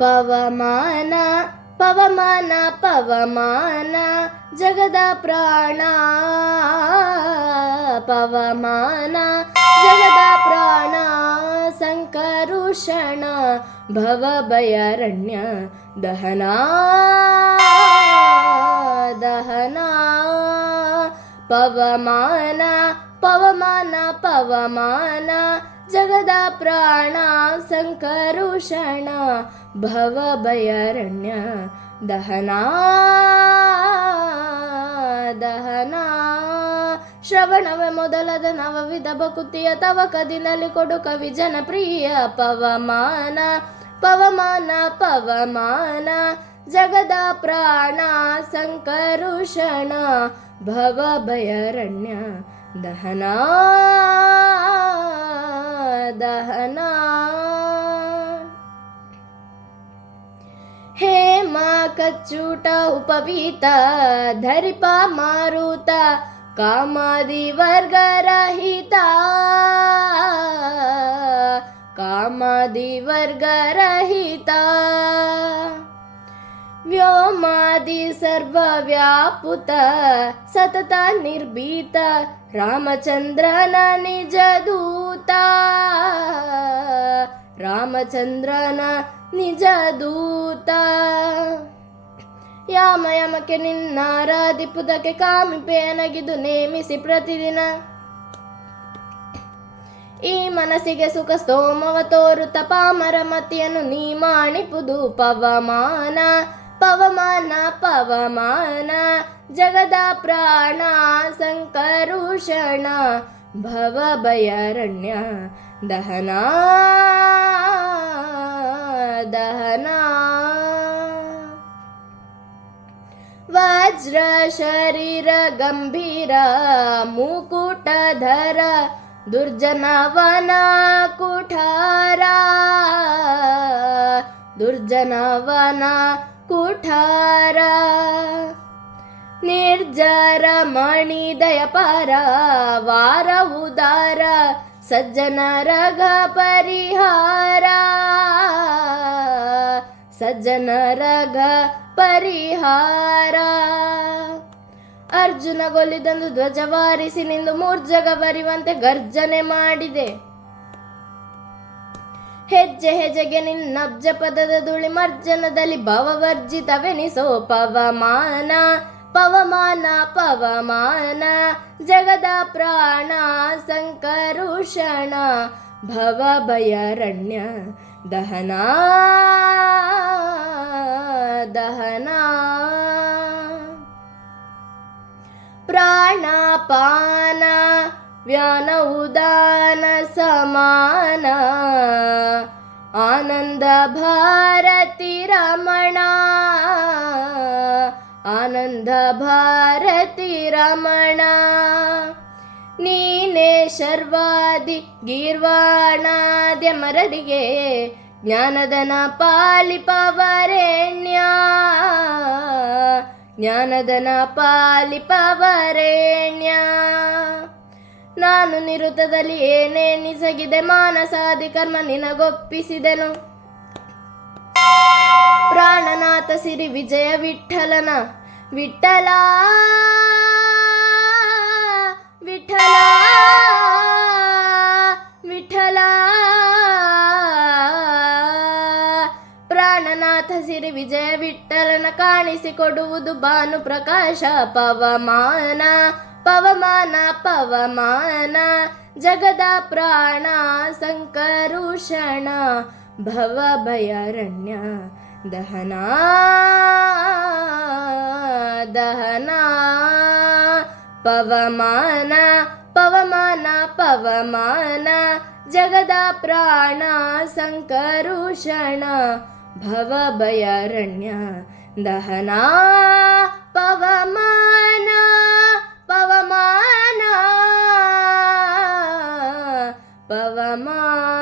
ಪವಮಾನ ಪವಮಾನ ಪವಮಾನ ಜಗದ ಪ್ರಾಣ ಪವಮಾನ ಜಗದ ಪ್ರಾಣ ಸಂಕರುಷಣ ಭವ ಭಯಾರಣ್ಯ ದಹನ ದಹನ ಪವಮಾನ ಪವಮಾನ ಪವಮಾನ ಜಗದ ಪ್ರಾಣ ಸಂಕರುಷಣ ಭವ ಭಯಾರಣ್ಯ ದಹನ ದಹನ ಶ್ರವಣವೇ ಮೊದಲಾದ ನವವಿಧ ಭಕುತಿಯ ತವ ಕದಿನಲ್ಲಿ ಕೊಡು ಕವಿ ಜನಪ್ರಿಯ ಪವಮಾನ ಪವಮಾನ ಪವಮಾನ ಜಗದ ಪ್ರಾಣ ಸಂಕರುಷಣ ಭವ ಭಯಾರಣ್ಯ ದಹನ ದಹನ ಹೇಮ ಕಚ್ಚೂಟ ಉಪವೀತ ಧರಿಪ ಮಾರುತ ಕಾಮಾದಿ ವರ್ಗರಹಿತ ಕಾಮಾದಿ ವರ್ಗರಹಿತ ವ್ಯೋಮಾದಿ ಸರ್ವವ್ಯಾಪುತ ಸತತ ನಿರ್ಭೀತ ರಾಮಚಂದ್ರನ ನಿಜ ದೂತ ರಾಮಚಂದ್ರನ ನಿಜ ದೂತ ಯಾಮ ಯಮಕ್ಕೆ ನಿನ್ನಾರಾಧಿಪುದಕ್ಕೆ ಕಾಮಿಪೇನಗಿದು ನೇಮಿಸಿ ಪ್ರತಿದಿನ ಈ ಮನಸ್ಸಿಗೆ ಸುಖ ಸ್ತೋಮವ ತೋರುತ್ತ ಪಾಮರ ಮತಿಯನ್ನು ನೀ ಮಾಣಿಪುದು ಪವಮಾನ ಪವಮಾನ ಪವಮಾನ ಜಗದ ಪ್ರಾಣ ಸಂಕರುಷಣ ಭವ ಭಯಾರಣ್ಯ ದಹನ ದಹನ ವಜ್ರ ಶರೀರ ಗಂಭೀರ ಮುಕುಟಧರ ದುರ್ಜನವನ ಕುಠಾರ ದುರ್ಜನವನ ಕುಠಾರ ನಿರ್ಜರ ಮಣಿ ದಯಪಾರ ವಾರ ಉದಾರ ಸಜ್ಜನರಗ ಪರಿಹಾರ ಸಜ್ಜನರಗ ಪರಿಹಾರ ಅರ್ಜುನ ಗೊಲಿದಂದು ಧ್ವಜವಾರಿಸಿ ನಿಂದು ಮೂರ್ಜಗ ಬರಿವಂತೆ ಗರ್ಜನೆ ಮಾಡಿದೆ ಹೆಜ್ಜೆ ಹೆಜ್ಜೆಗೆ ನಿನ್ನಬ್ಜ ಪದದ ಧೂಳಿ ಮರ್ಜನದಲ್ಲಿ ಭವವರ್ಜಿತವೆನಿಸೋ ಪವಮಾನ ಪವಮಾನ ಪವಮಾನ ಜಗದ ಪ್ರಾಣ ಸಂಕರುಷಣ ಭವ ಭಯಾರಣ್ಯ ದಹನ ದಹನ ಪ್ರಾಣಪಾನ ವ್ಯಾನ ಉದಾನ ಸಮಾನ ಆನಂದ ಭಾರತಿ ರಮಣ ಆನಂದ ಭಾರತಿ ರಮಣ ನೀನೇ ಶರ್ವಾದಿ ಗೀರ್ವಾಣಾದ್ಯ ಮರರಿಗೆ ಜ್ಞಾನದನ ಪಾಲಿಪವರೆಣ್ಯ ಜ್ಞಾನದನ ಪಾಲಿಪವರೆಣ್ಯ ನಾನು ನಿರುತದಲ್ಲಿ ಏನೇನಿಸಗಿದೆ ಮಾನಸಾದಿ ಕರ್ಮ ನಿನಗೊಪ್ಪಿಸಿದೆನು ಪ್ರಾಣನಾಥ ಸಿರಿ ವಿಜಯ ವಿಠಲನ ವಿಠಲ ವಿಠಲ ವಿಠಲ ಪ್ರಾಣನಾಥ ಸಿರಿ ವಿಜಯ ವಿಠಲನ ಕಾಣಿಸಿಕೊಡುವುದು ಭಾನು ಪ್ರಕಾಶ ಪವಮಾನ ಪವಮಾನ ಪವಮಾನ ಜಗದ ಪ್ರಾಣ ಸಂಕರುಷಣ ಭವ ಭಯಾರಣ್ಯ ದಹನ ದಹನ ಪವಮಾನ ಪವಮಾನ ಪವಮಾನ ಜಗದ ಪ್ರಾಣ ಸಂಕರುಷಣ ಭವ ಭಯಾರಣ್ಯ ದಹನ ಪವಮಾನ ಪವಮಾನ ಪವಮಾನ